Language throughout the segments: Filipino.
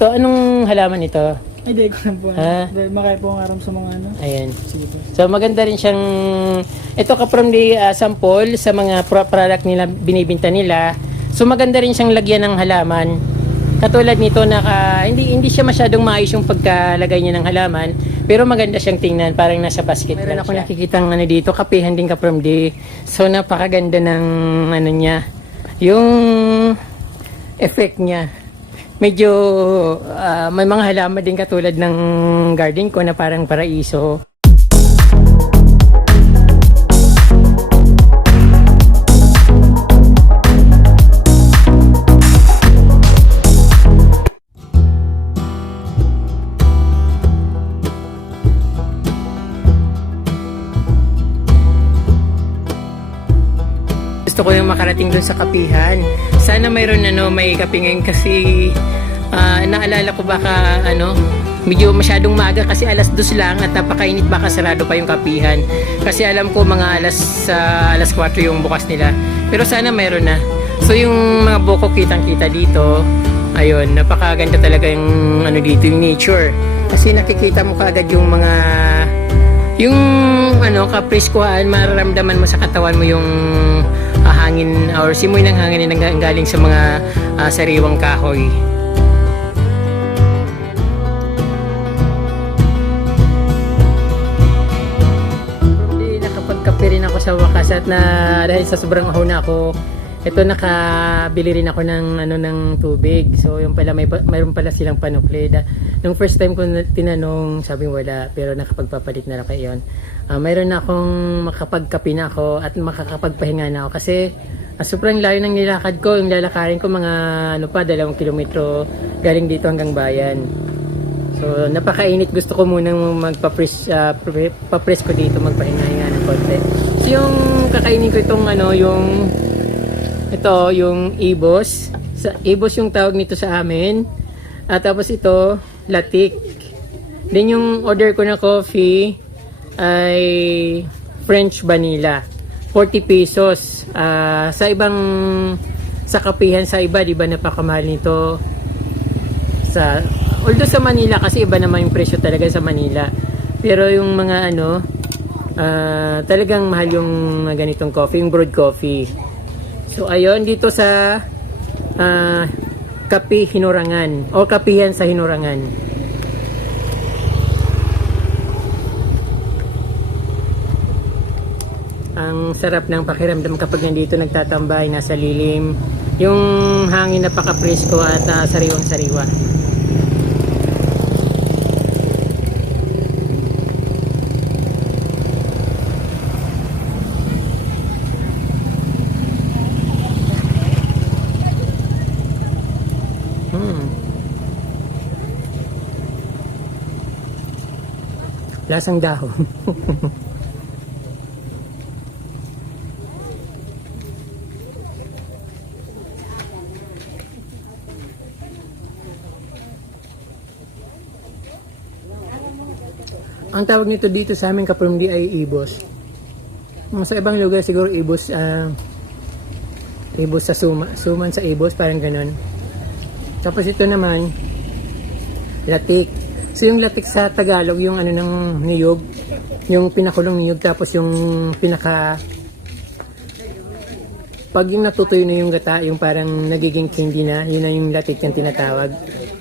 ito, anong halaman ito? Ay, di ko lang po. Dahil makaya po ang aram sa mga ano. Ayan. Sige po. So maganda rin siyang, ito ka from the sample sa mga product nila, binibinta nila. So maganda rin siyang lagyan ng halaman. Katulad nito hindi siya masyadong maayos yung pagkalagay niya ng halaman, pero maganda siyang tingnan, parang nasa basket. Meron ako nakikitang ano dito, kapihan din ka from the. So napakaganda ng ano niya, yung effect niya. Medyo may mga halaman din katulad ng garden ko na parang paraiso. Gusto ko yung makarating doon sa kapihan. Sana mayroon may kape ngayon kasi naalala ko baka medyo masyadong maaga kasi alas 2 lang at napakainit, baka sarado pa yung kapihan. Kasi alam ko mga alas 4 yung bukas nila. Pero sana mayroon na. So yung mga buko kitang-kita dito. Ayun, napakaganda talaga yung dito, yung nature. Kasi nakikita mo kaagad yung mga kapreskuhan, mararamdaman mo sa katawan mo yung hangin or simoy ng hangin na galing sa mga sariwang kahoy. Nakapagkape rin ako sa wakas at dahil sa sobrang ahon na ako, ito nakabili rin ako ng tubig. So yung pala mayroon pala silang panukli. Nung first time ko tinanong, sabing wala, pero nakapagpapalit na lang kayo yun. Mayroon na akong makapagkape na ako at makakapagpahinga na ako kasi sobrang layo ng nilakad ko. Yung lalakarin ko mga 2 kilometro galing dito hanggang bayan. So napakainit, gusto ko munang magpa-press ko dito, magpahinga ng konti. So yung kakainin ko itong yung ibos. Ibos yung tawag nito sa amin. At tapos ito, latik. Then yung order ko na coffee ay French vanilla. 40 pesos. Sa kapihan sa iba, di ba napakamahal nito. Although sa Manila kasi iba naman yung presyo talaga sa Manila. Pero yung mga talagang mahal yung ganitong coffee, yung brewed coffee. So ayun, dito sa Kapi Hinurangan o Kapihan sa Hinurangan. Ang sarap ng pakiramdam kapag nandito nagtatambay, nasa lilim. Yung hangin napaka-presko at sariwang-sariwa. Lasang dahon. Ang tawag nito dito sa amin kapurumdi ay ibos. Sa ibang lugar siguro ibos sa suman sa ibos, parang ganon. Tapos ito naman latik. So yung latik sa Tagalog, yung ng niyog, yung pinakulong niyog, tapos yung pag yung natutuyo na yung gata, yung parang nagiging candy na, yun na yung latik yung tinatawag.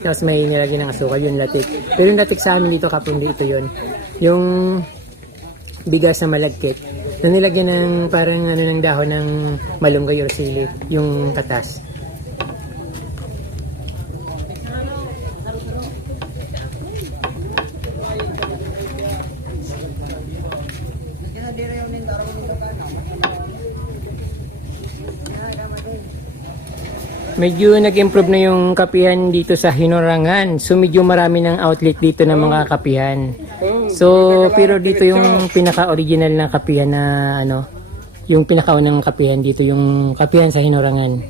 Tapos may nilagay ng asukal, yung latik. Pero yung latik sa amin dito kapag dito yun, yung bigas na malagkit, na nilagyan ng parang ng dahon ng malunggay or sili, yung katas. Medyo nag-improve na yung kapihan dito sa Hinurangan. So medyo marami ng outlet dito ng mga kapihan. So pero dito yung pinaka-original na kapihan na yung pinakaunang kapihan dito, yung kapihan sa Hinurangan.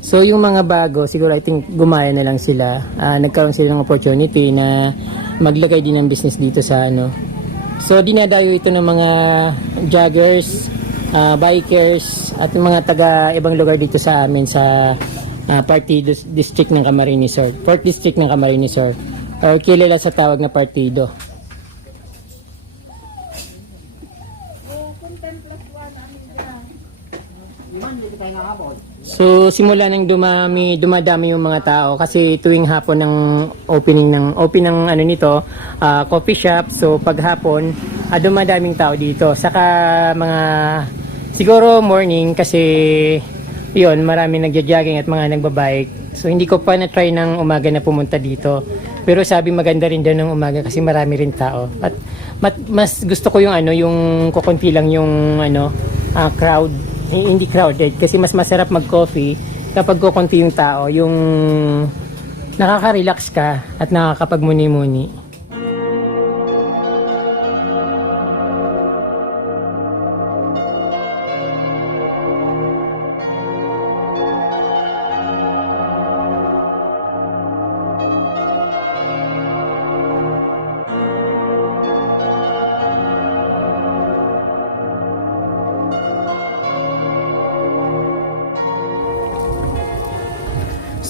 So yung mga bago, siguro I think gumaya na lang sila. Nagkaroon sila ng opportunity na maglagay din ng business dito sa So dinadayo ito ng mga joggers, bikers at mga taga ibang lugar dito sa amin sa Partido District ng Camarines Sur. 4th District ng Camarines Sur. Or kilala sa tawag na partido. So simula nang dumadami yung mga tao kasi tuwing hapon ng opening ng ano nito, coffee shop. So pag hapon, dumadaming tao dito. Saka mga siguro morning kasi yun, marami nagja-jogging at mga nagbabike. So hindi ko pa na-try ng umaga na pumunta dito. Pero sabi maganda rin daw ng umaga kasi marami rin tao. At mas gusto ko yung yung kukunti lang yung crowd. Hindi crowded kasi mas masarap mag-coffee kapag kukunti yung tao, yung nakaka-relax ka at nakakapagmuni-muni.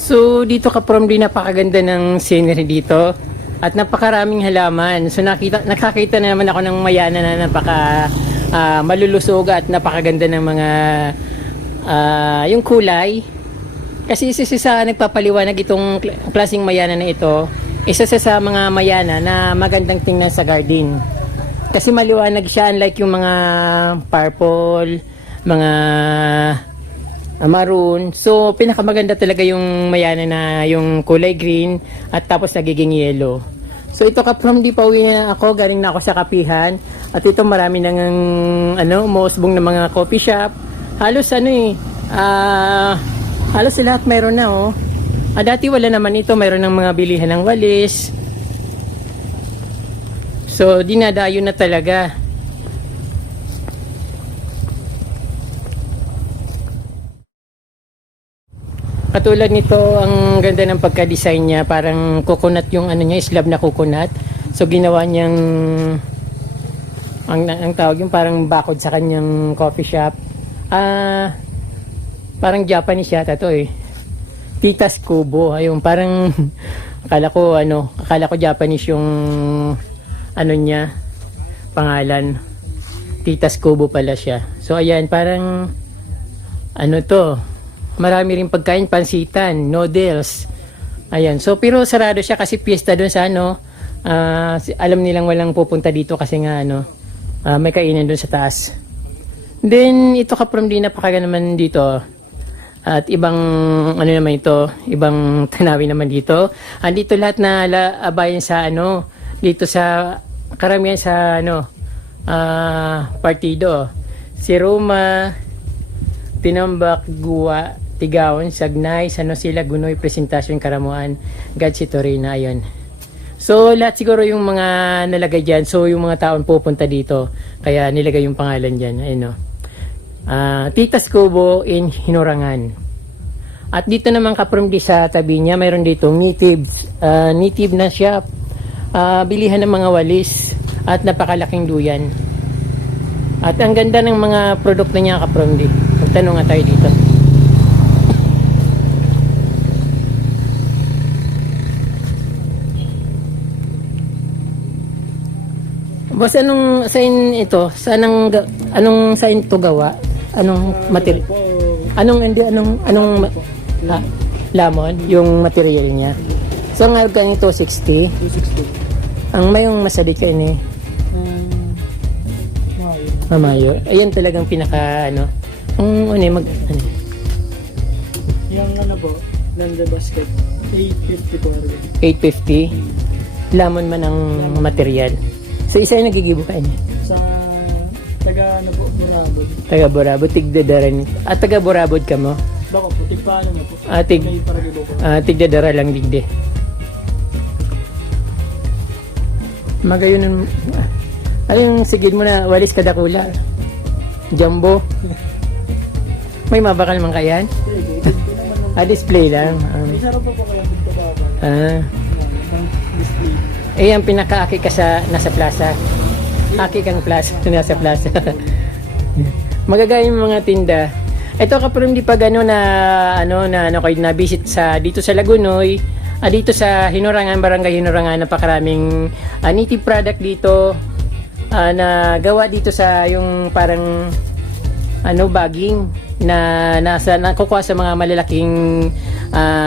So dito ka-from din napakaganda ng scenery dito at napakaraming halaman. So nakakita na naman ako ng mayana na napaka malulusog at napakaganda ng mga yung kulay. Kasi isa sa nagpapaliwanag itong klaseng mayana na ito, isa sa mga mayana na magandang tingnan sa garden. Kasi maliwanag siya unlike yung mga purple, mga maroon. So pinakamaganda talaga yung mayana na yung kulay green at tapos nagiging yellow. So ito ka-from di pa uwi na ako, galing na ako sa kapihan at ito marami nang umuusbong na mga coffee shop. Halos halos lahat mayroon na dati wala naman ito, mayroon ng mga bilihan ng walis. So dinadayo na talaga. Katulad nito, ang ganda ng pagka-design niya, parang coconut yung niya, slab na coconut. So ginawa niyang ang tawag yung parang bakod sa kanyang coffee shop. Parang Japanese yata to Titas Kubo. Ayun, parang akala ko Japanese yung niya, pangalan. Titas Kubo pala siya. So ayan, parang marami rin pagkain, pansitan, noodles. Ayan. So, pero sarado siya kasi piyesta doon sa alam nilang walang pupunta dito kasi nga may kainan doon sa taas. Then, ito ka-from din napakaga naman dito. At ibang, naman ito, ibang tanawin naman dito. Andito lahat na abayan sa dito sa, karamihan sa, partido. Si Roma, Tinambak, Guwa, Tigaon, Sagnay, San Jose, Lagunoy, Presentasyon, Karamuan, Gadsi, Torina, ayun. So, lahat siguro yung mga nalagay dyan. So, yung mga taon pupunta dito. Kaya nilagay yung pangalan dyan. Ayun, Titas Kubo in Hinurangan. At dito naman ka-from di sa tabi niya, mayroon dito native na shop. Bilihan ng mga walis at napakalaking duyan. At ang ganda ng mga produkto niya ka-from di. Magtanong nga tayo dito. Boss, anong sign ito? Anong sign to gawa? Anong material? Anong lamon? Yung material niya. So, ang halaga nito 60. 260. Ang mayong masalit ka ini. Mamayo. Ayan talagang pinaka Yung Nanda basket, 850 po. 850. Lamon man ang material. So, isa yung nagigibo ka niya. Sa Borabod. Taga Borabod, tigdadara ni. Taga Borabod ka mo? Bako po, tigpaano na po. Tigdadara lang digde. Magayon ng... Ayun, sigid mo na, walis kadakula. Jumbo. May mabakal man kayan? Display lang. May sarap po kaya pagkababa. Display. Ang pinaka-aki ka nasa plaza. Aki kang plaza, nasa plaza. Magagaya yung mga tinda. Ito kapag hindi pa gano na kayo na visit sa dito sa Lagunoy, dito sa Hinurangan, Barangay Hinurangan, napakaraming native product dito na gawa dito sa yung parang bagging na nakukuha sa mga malalaking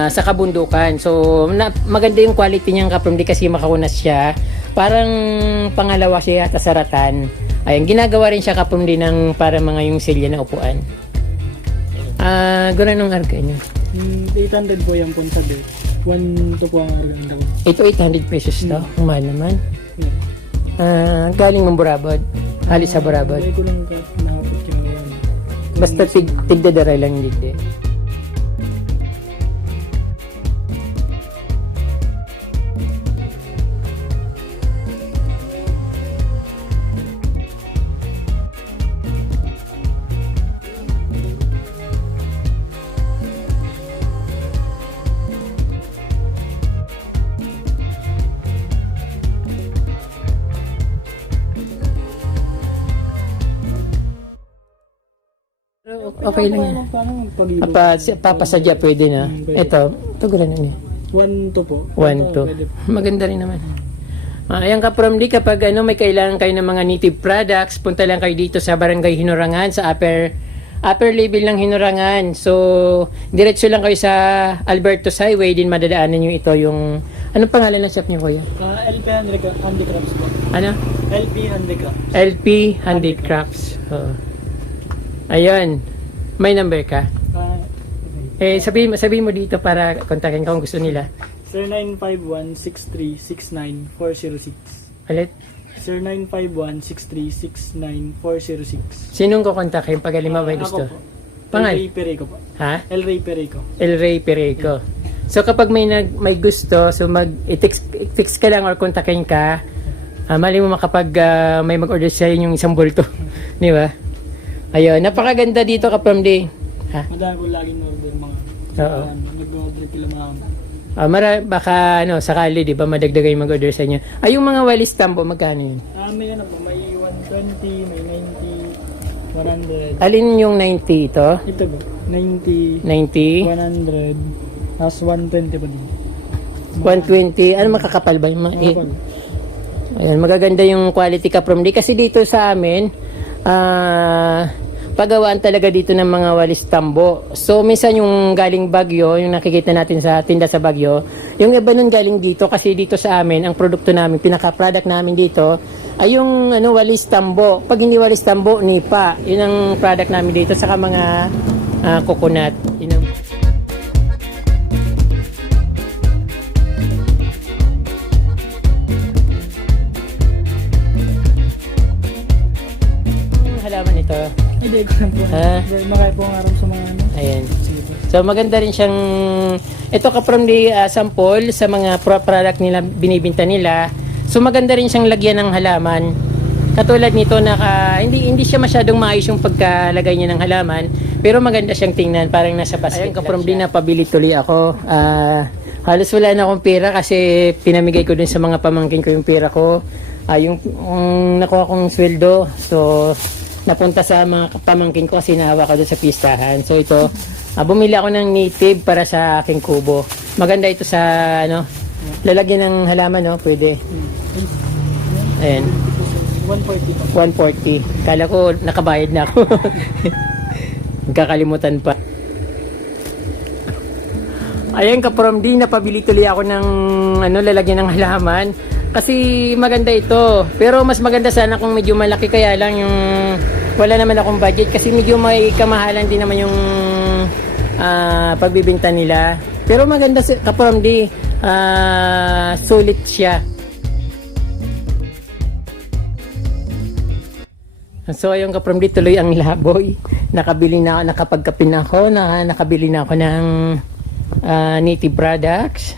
sa kabundukan. So maganda yung quality niyang kapamdi kasi makakunas siya. Parang pangalawa siya at saratan. Ayan, ginagawa rin siya kapamdi ng para mga yung silya na upuan. Gano'n ang arga niyo? 800 po yung punta din. 1 to po ang arganda ko. Ito 800 pesos to. Ang mahal naman. Yeah. Galing mong Burabod. Halis sa Burabod. Hindi ko lang nakapit yung Basta tigdadaray lang hindi. Okay lang yan. Papasadya pwede na. Ito gano'n niya. 1 to po. 1 to. Pwede. Maganda rin naman. Ayan ka from di kapag may kailangan kayo ng mga native products, punta lang kayo dito sa Barangay Hinurangan sa upper level ng Hinurangan. So, diretso lang kayo sa Alberto Highway, din madadaanan nyo ito yung anong pangalan ng shop nyo, kuya? LP Handicrafts po. Ano? LP Handicrafts. LP Handicrafts. Oo. Ayun. May number ka? Sabihin mo dito para kontakin ka kung gusto nila. 0951-6369-406. Ulit? 0951-6369-406. Sinong ko kontakin pag halimbawa may gusto? Ako po. Pangal? El Ray Perico po. Ha? El Ray Perico. El Ray Perico. So kapag may gusto, so i-text ka lang or kontakin ka, mali mo makapag may mag-order sa yung isang bulto. Di ba? Ayun, napakaganda dito kapamdi. Ha? Madami ko laging order mga. Oo. Nag-order kila mga. Baka sakali, di ba, madagdagan yung mag-order sa inyo. Ay, yung mga walis tambo, magkano yun? May po, may 120, may 90, 100. Alin yung 90 ito? Ito po, 90, 90? 100, tapos 120 pa din. 120? Ano makakapal ba? Ayan, magaganda yung quality ka from di. Kasi dito sa amin, pagawaan talaga dito ng mga walis tambo. So, minsan yung galing Bagyo, yung nakikita natin sa tinda sa Bagyo, yung iba nun galing dito kasi dito sa amin, ang produkto namin, pinaka-product namin dito, ay yung walis tambo. Pag hindi walis tambo, nipa. Yun ang product namin dito, saka mga coconut. Yun ang halaman ito. Hindi ko lang po. Makaya po ang aram sa mga ano. Ayan. So maganda rin siyang ito ka from the sample sa mga product nila binibenta nila. So maganda rin siyang lagyan ng halaman. Katulad nito hindi siya masyadong maayos yung pagkalagay niya ng halaman, pero maganda siyang tingnan, parang nasa basket. Ayan ka from the napabili tuloy ako. Halos wala na akong pera kasi pinamigay ko dun sa mga pamangkin ko yung pera ko. Yung nakuha kong sweldo. So napunta sa mga pamangkin ko kasi nahawa ko doon sa pistahan. So ito, bumili ako ng native para sa aking kubo. Maganda ito sa lalagyan ng halaman, pwede. Ayan. 140. 140. Kala ko nakabayad na ako. Nagkakalimutan pa. Ayan ka from di, napabili tuloy ako ng lalagyan ng halaman. Kasi maganda ito. Pero mas maganda sana kung medyo malaki, kaya lang yung wala naman akong budget kasi medyo may kamahalan din naman yung pagbibinta nila. Pero maganda ka from di, sulit siya. So ayun ka from di, tuloy ang laboy. Nakapagkapin ako, nakabili na ako ng native products.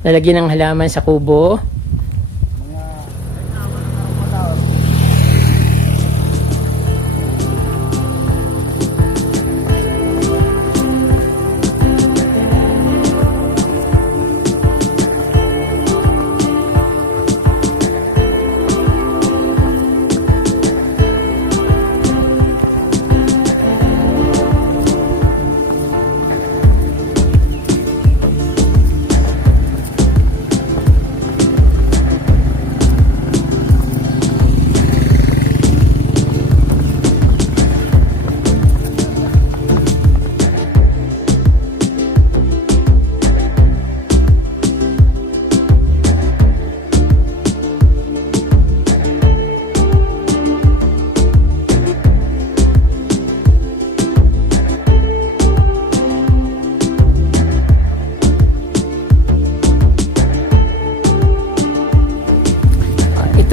Lalagyan ng halaman sa kubo.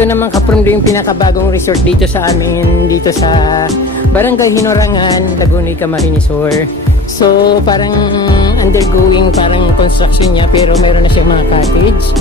ito naman Kaprundo yung pinakabagong resort dito sa amin, dito sa Barangay Hinorangan, Laguna, Camarines Sur. So parang undergoing parang construction niya pero mayroon na siyang mga cottage.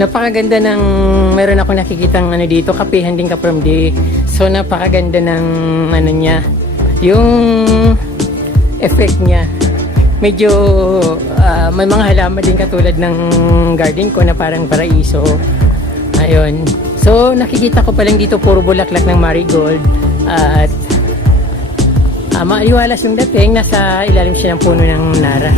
Napakaganda ng meron ako nakikitang ano dito, kapihan din Kapramdi. So napakaganda ng ano niya, yung effect niya. Medyo may mga halaman din katulad ng garden ko na parang paraiso. Ayun. So nakikita ko pa lang dito puro bulaklak ng marigold at maaliwalas yung dating, nasa ilalim siya ng puno ng nara.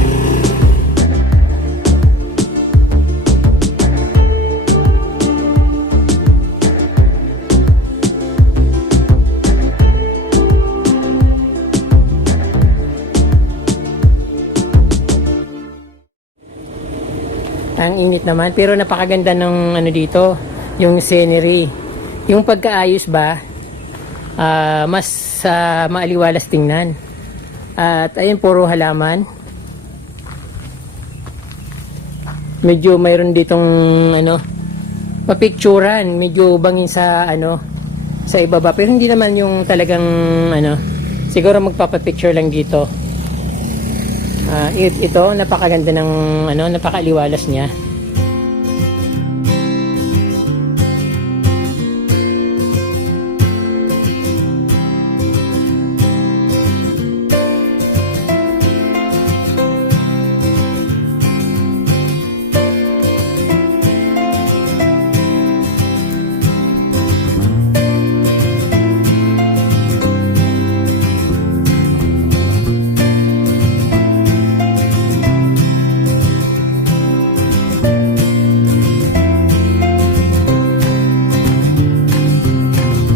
Ang init naman pero napakaganda ng ano dito, yung scenery, yung pagkaayos ba, mas maaliwalas tingnan. At ayun, puro halaman. Medyo mayroon ditong ano, papicturan, medyo bangin sa ano, sa ibaba pero hindi naman yung talagang ano, siguro magpapapicture lang dito. Ito napakaganda ng ano, napakaliwalas niya.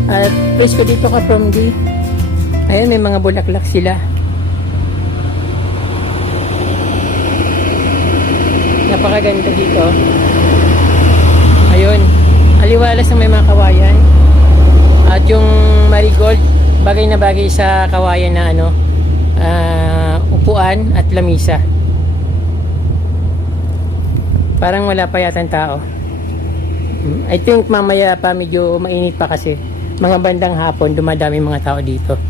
At presko dito Kapramdi. Ayan, may mga bulaklak sila. Napakaganda dito. Ayun, aliwalas ng may mga kawayan. At yung marigold, bagay na bagay sa kawayan na ano, upuan at lamisa. Parang wala pa yatang tao. I think mamaya pa medyo mainit pa kasi. Mga bandang hapon, dumadami mga tao dito.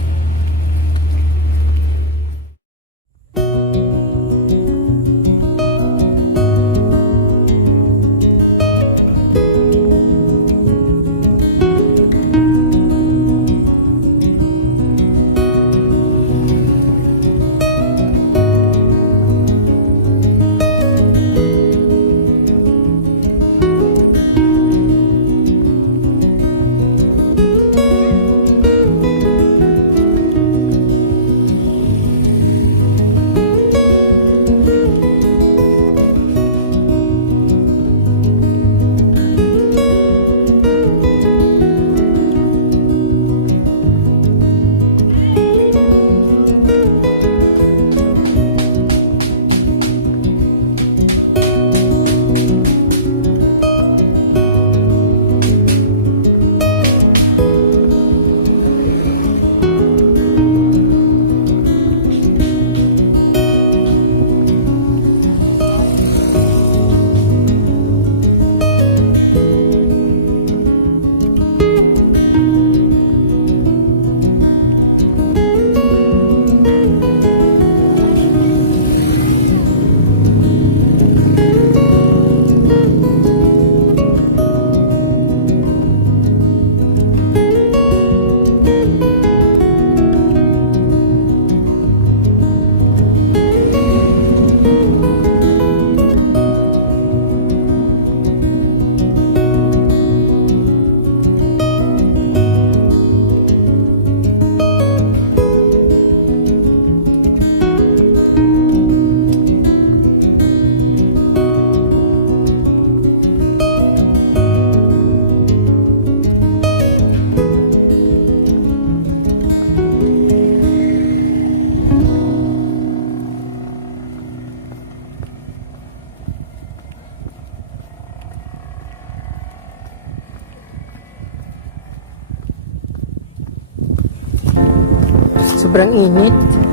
sobrang init.